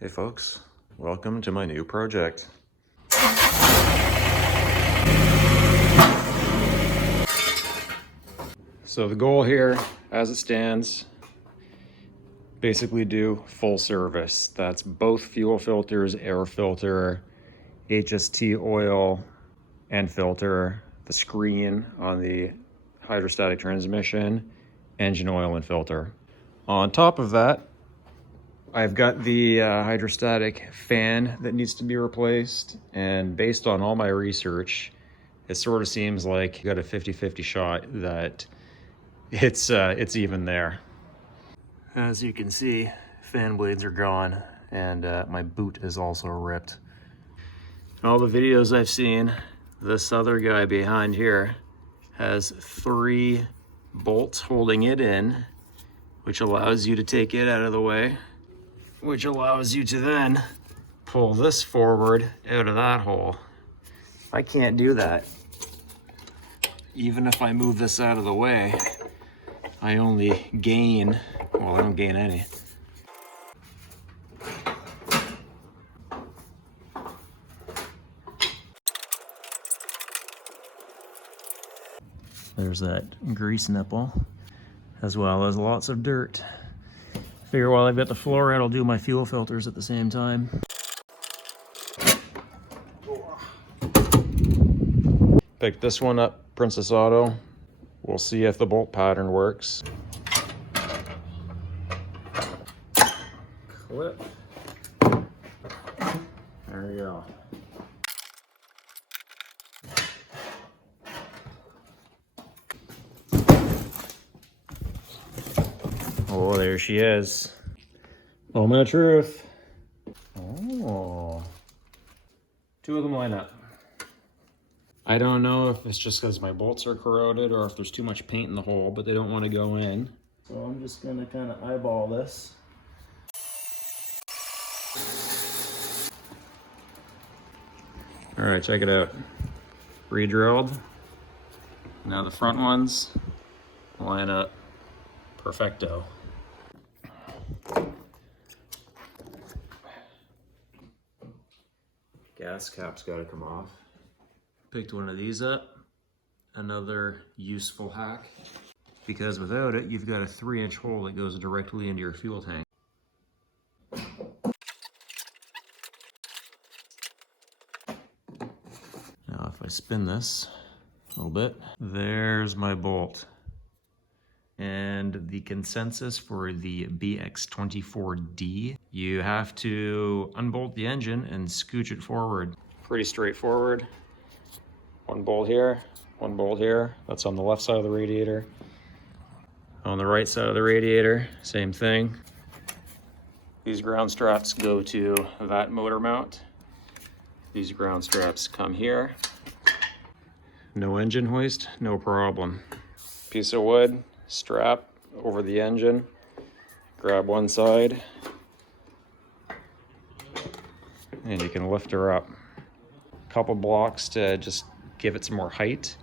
Hey folks, welcome to my new project. So the goal here, as it stands, basically do full service. That's both fuel filters, air filter, HST oil and filter, the screen on the hydrostatic transmission, engine oil and filter. On top of that, I've got the hydrostatic fan that needs to be replaced, and based on all my research, it sort of seems like you got a 50-50 shot that it's even there. As you can see, fan blades are gone, and my boot is also ripped. In all the videos I've seen, this other guy behind here has 3 bolts holding it in, which allows you to take it out of the way, which allows you to then pull this forward out of that hole. I can't do that. Even if I move this out of the way, I only gain, well, I don't gain any. There's that grease nipple, as well as lots of dirt. Figure while I've got the floor out, I'll do my fuel filters at the same time. Pick this one up, Princess Auto. We'll see if the bolt pattern works. Clip. There we go. Oh, there she is. Moment of truth. Oh. 2 of them line up. I don't know if it's just because my bolts are corroded or if there's too much paint in the hole, but they don't want to go in. So I'm just going to kind of eyeball this. All right, check it out. Re-drilled. Now the front ones line up perfecto. Gas cap's got to come off. Picked one of these up. Another useful hack, because without it, you've got a 3-inch hole that goes directly into your fuel tank. Now, if I spin this a little bit, there's my bolt. And the consensus for the BX24D, you have to unbolt the engine and scooch it forward. Pretty straightforward. 1 bolt here, 1 bolt here. That's on the left side of the radiator. On the right side of the radiator, same thing. These ground straps go to that motor mount. These ground straps come here. No engine hoist, no problem. Piece of wood, strap over the engine. Grab one side, and you can lift her up. Couple blocks to just give it some more height.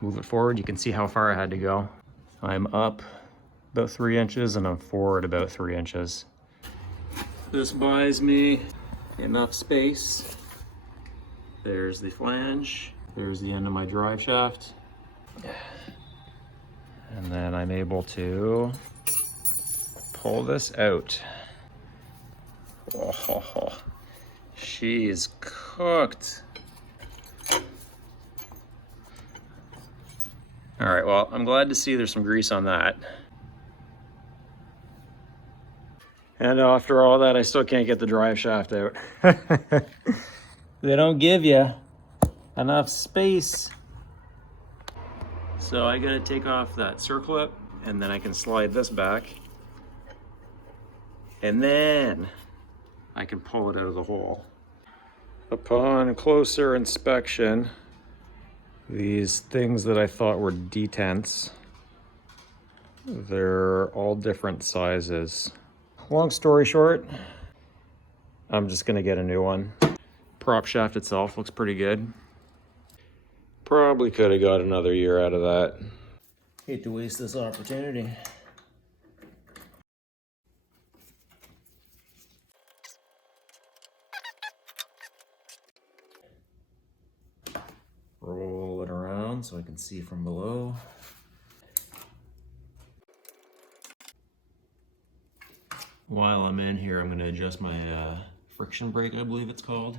Move it forward, you can see how far I had to go. I'm up about 3 inches and I'm forward about 3 inches. This buys me enough space. There's the flange. There's the end of my drive shaft. And then I'm able to pull this out. Oh, she's cooked. All right, well, I'm glad to see there's some grease on that. And after all that, I still can't get the drive shaft out. They don't give you enough space. So I gotta take off that circlip, and then I can slide this back. And then I can pull it out of the hole. Upon closer inspection, these things that I thought were detents, they're all different sizes. Long story short, I'm just gonna get a new one. Prop shaft itself looks pretty good. Probably could have got another year out of that. Hate to waste this opportunity. Roll it around so I can see from below. While I'm in here, I'm going to adjust my friction brake, I believe it's called.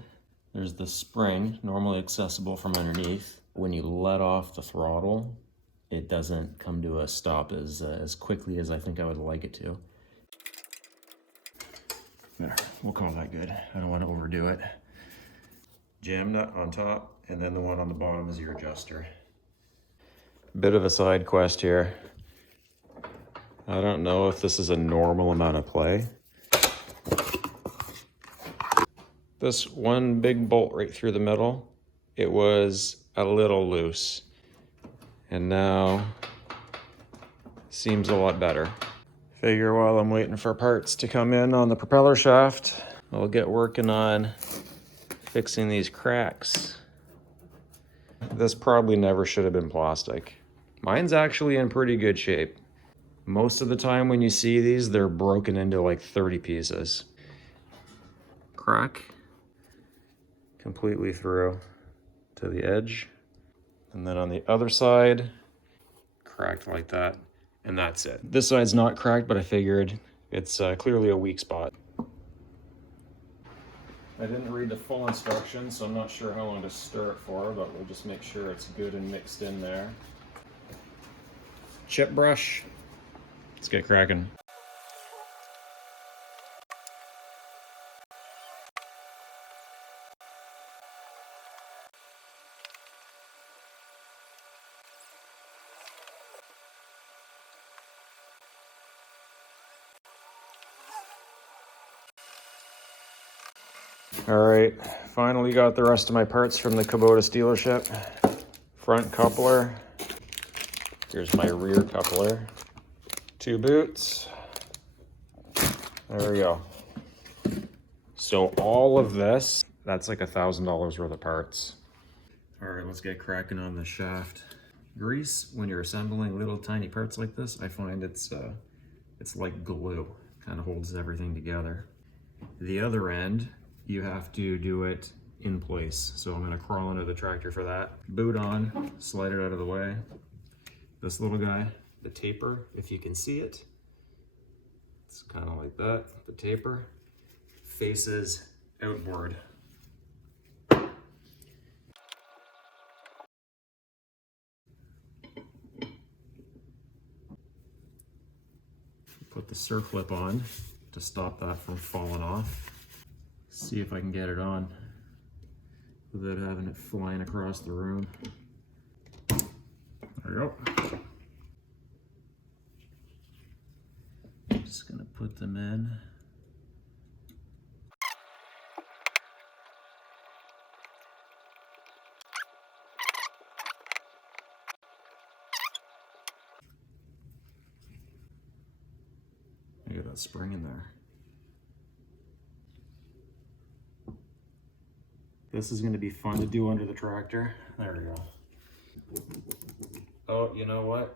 There's the spring, normally accessible from underneath. When you let off the throttle, it doesn't come to a stop as quickly as I think I would like it to. There, we'll call that good. I don't want to overdo it. Jam nut on top, and then the one on the bottom is your adjuster. Bit of a side quest here. I don't know if this is a normal amount of play. This one big bolt right through the middle, it was a little loose. And now seems a lot better. Figure while I'm waiting for parts to come in on the propeller shaft, I'll get working on fixing these cracks. This probably never should have been plastic. Mine's actually in pretty good shape. Most of the time when you see these, they're broken into like 30 pieces. Crack completely through to the edge. And then on the other side, cracked like that. And that's it. This side's not cracked, but I figured it's clearly a weak spot. I didn't read the full instructions, so I'm not sure how long to stir it for, but we'll just make sure it's good and mixed in there. Chip brush. Let's get cracking. All right, finally got the rest of my parts from the Kubota dealership. Front coupler. Here's my rear coupler. 2 boots. There we go. So all of this, that's like $1,000 worth of parts. All right, let's get cracking on the shaft. Grease, when you're assembling little tiny parts like this, I find it's like glue. Kind of holds everything together. The other end, you have to do it in place. So I'm gonna crawl into the tractor for that. Boot on, slide it out of the way. This little guy, the taper, if you can see it, it's kind of like that. The taper faces outboard. Put the circlip on to stop that from falling off. See if I can get it on without having it flying across the room. There we go. Just gonna put them in. I got that spring in there. This is gonna be fun to do under the tractor. There we go. Oh, you know what?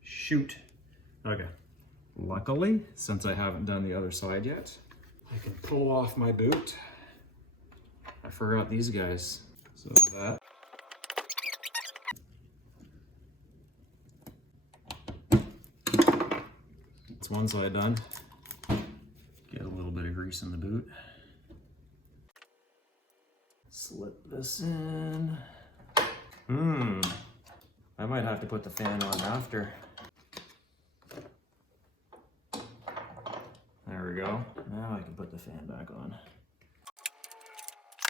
Shoot. Okay. Luckily, since I haven't done the other side yet, I can pull off my boot. I forgot these guys. So that. That's one side done. Get a little bit of grease in the boot. Slip this in. I might have to put the fan on after. There we go. Now I can put the fan back on.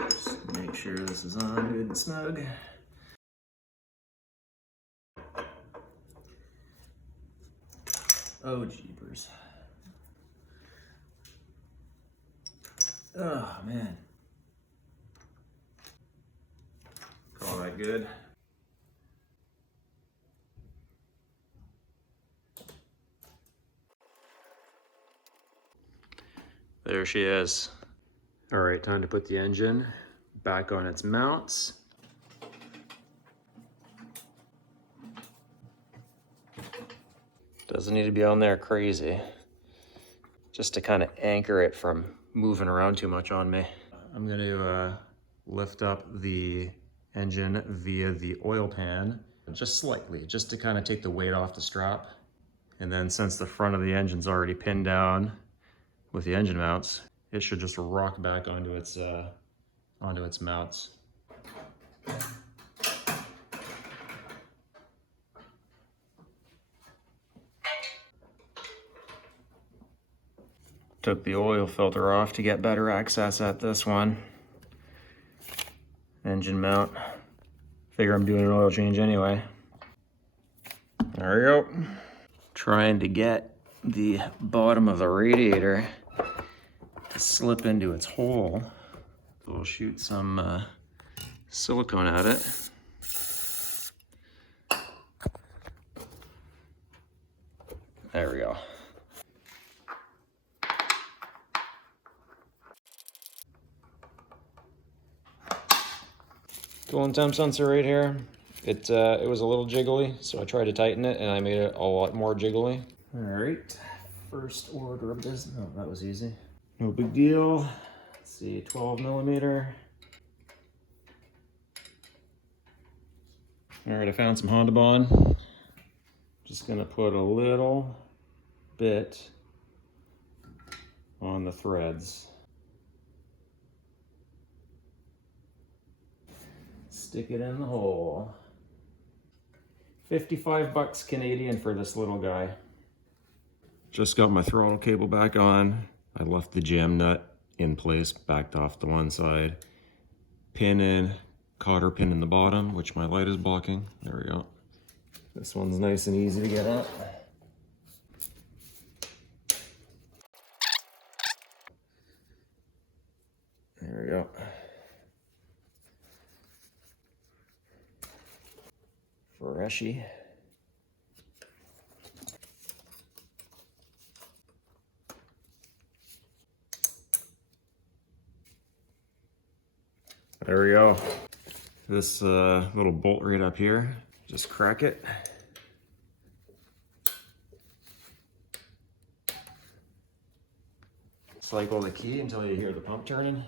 Just make sure this is on good and snug. Oh, jeepers. Oh, man. Call that good. There she is. All right, time to put the engine back on its mounts. Doesn't need to be on there crazy, just to kind of anchor it from moving around too much on me. I'm going to lift up the engine via the oil pan, just slightly, just to kind of take the weight off the strap. And then since the front of the engine's already pinned down with the engine mounts, it should just rock back onto its mounts. Took the oil filter off to get better access at this one. Engine mount. Figure I'm doing an oil change anyway. There we go. Trying to get the bottom of the radiator to slip into its hole. So we'll shoot some silicone at it. There we go. Coolant temp sensor right here. It was a little jiggly, so I tried to tighten it and I made it a lot more jiggly. All right, first order of business. Oh, that was easy. No big deal. Let's see, 12 millimeter. All right, I found some Honda Bond. Just gonna put a little bit on the threads. Stick it in the hole. 55 bucks Canadian for this little guy. Just got my throttle cable back on. I left the jam nut in place, backed off to one side. Pin in, cotter pin in the bottom, which my light is blocking. There we go. This one's nice and easy to get at. There we go. Freshy. There we go. This little bolt right up here, just crack it. Cycle the key until you hear the pump turning.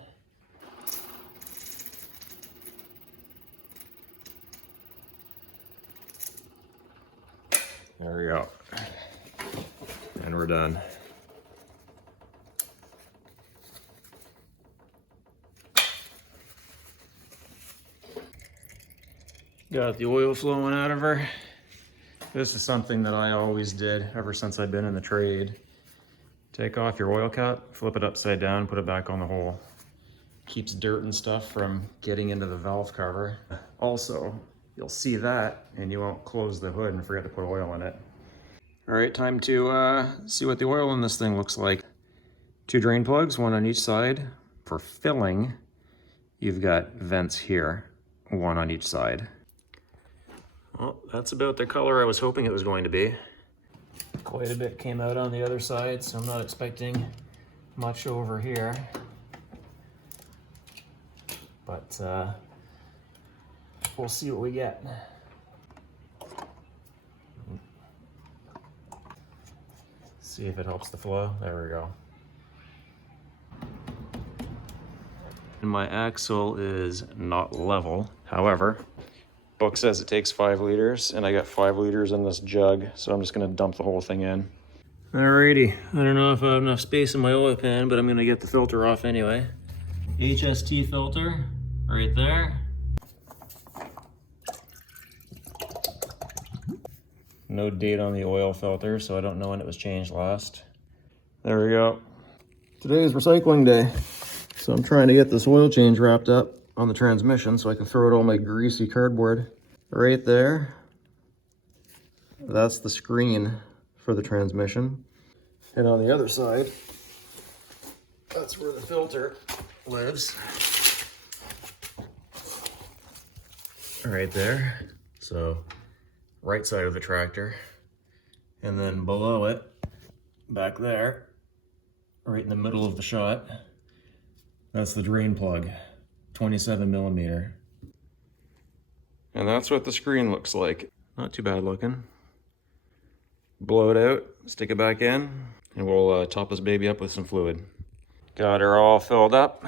There we go. And we're done. Got the oil flowing out of her. This is something that I always did ever since I've been in the trade. Take off your oil cap, flip it upside down, put it back on the hole. Keeps dirt and stuff from getting into the valve cover. Also, you'll see that and you won't close the hood and forget to put oil in it. All right, time to see what the oil in this thing looks like. 2 drain plugs, 1 on each side. For filling, you've got vents here, 1 on each side. Well, that's about the color I was hoping it was going to be. Quite a bit came out on the other side, so I'm not expecting much over here. But we'll see what we get. See if it helps the flow. There we go. And my axle is not level. However, book says it takes 5 liters, and I got 5 liters in this jug, so I'm just gonna dump the whole thing in. Alrighty, I don't know if I have enough space in my oil pan, but I'm gonna get the filter off anyway. HST filter, right there. No date on the oil filter, so I don't know when it was changed last. There we go. Today is recycling day, so I'm trying to get this oil change wrapped up on the transmission so I can throw out all my greasy cardboard. Right there, that's the screen for the transmission. And on the other side, that's where the filter lives. Right there. So, right side of the tractor. And then below it, back there, right in the middle of the shot, that's the drain plug. 27 millimeter. And that's what the screen looks like. Not too bad looking. Blow it out, stick it back in, and we'll top this baby up with some fluid. Got her all filled up.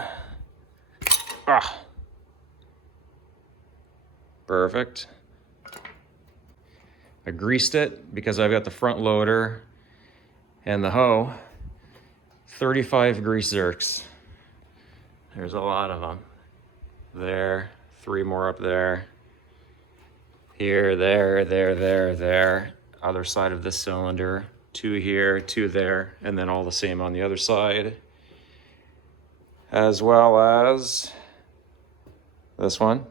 Ah. Perfect. I greased it because I've got the front loader and the hoe. 35 grease zerks. There's a lot of them. There, 3 more up there. Here, there. Other side of the cylinder. 2 here, 2 there, and then all the same on the other side. As well as this one.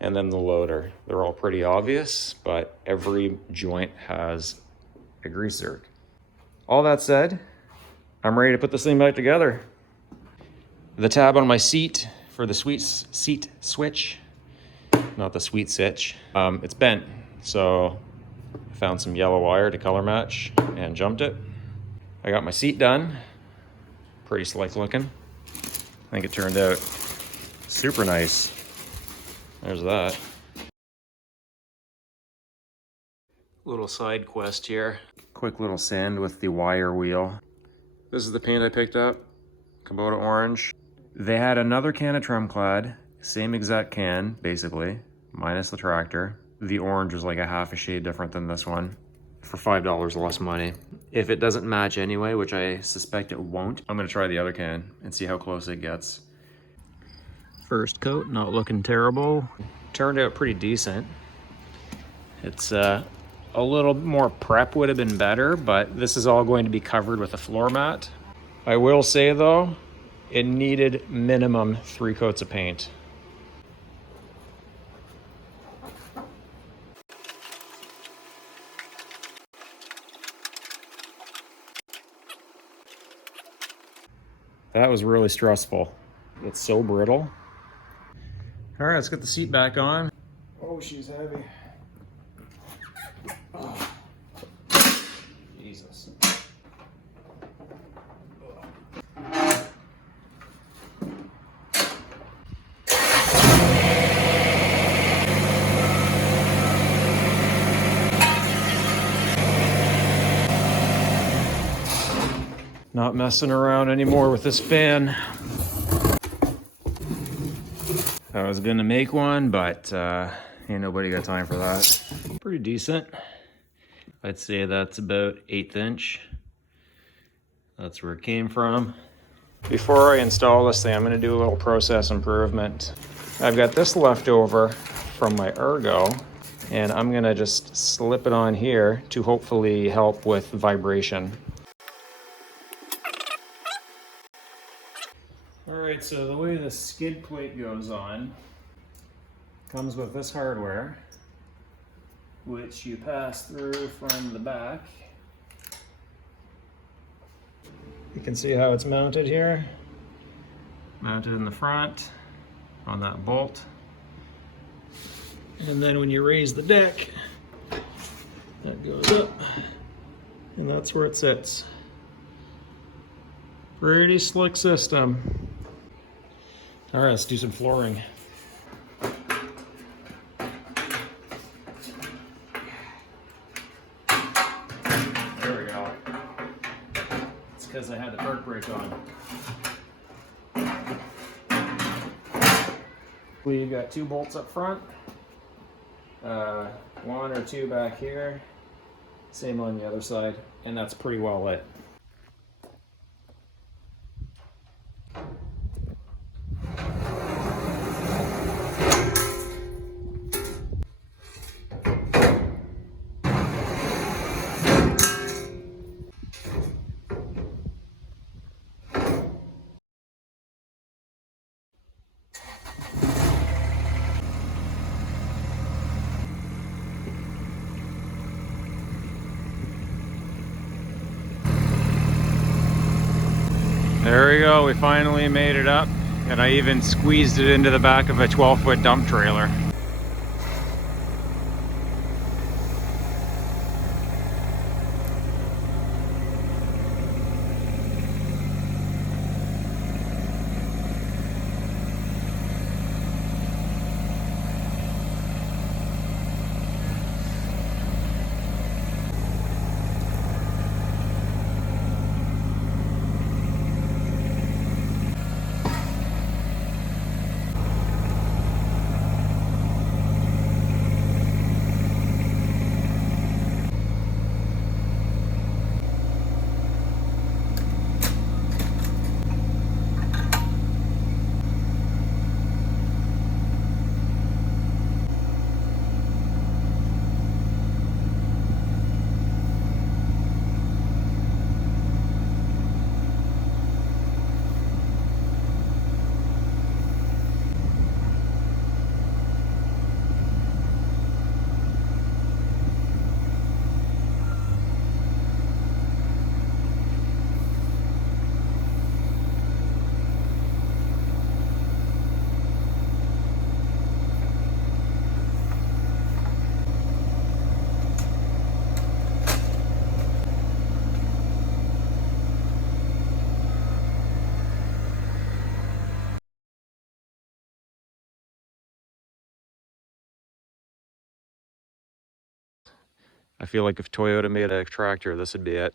And then the loader. They're all pretty obvious, but every joint has a grease zerk. All that said, I'm ready to put this thing back together. The tab on my seat for the seat switch, not the sweet sitch, it's bent. So I found some yellow wire to color match and jumped it. I got my seat done. Pretty slick looking. I think it turned out super nice. There's that. Little side quest here. Quick little sand with the wire wheel. This is the paint I picked up, Kubota orange. They had another can of trim clad, same exact can, basically, minus the tractor. The orange was like a half a shade different than this one, for $5 less money. If it doesn't match anyway, which I suspect it won't, I'm gonna try the other can and see how close it gets. First coat, not looking terrible. Turned out pretty decent. It's a little more prep would have been better, but this is all going to be covered with a floor mat. I will say though, it needed minimum 3 coats of paint. That was really stressful. It's so brittle. All right, let's get the seat back on. Oh, she's heavy. Oh. Jesus. Not messing around anymore with this fan. I was gonna make one, but ain't nobody got time for that. Pretty decent. I'd say that's about 1/8 inch. That's where it came from. Before I install this thing, I'm gonna do a little process improvement. I've got this left over from my Ergo, and I'm gonna just slip it on here to hopefully help with vibration. All right, so the way the skid plate goes on comes with this hardware, which you pass through from the back. You can see how it's mounted here. Mounted in the front on that bolt. And then when you raise the deck, that goes up, and that's where it sits. Pretty slick system. All right, let's do some flooring. There we go. It's because I had the torque brake on. We got 2 bolts up front, 1 or 2 back here, same on the other side, and that's pretty well lit. There we go, we finally made it up, and I even squeezed it into the back of a 12-foot dump trailer. I feel like if Toyota made a tractor, this would be it.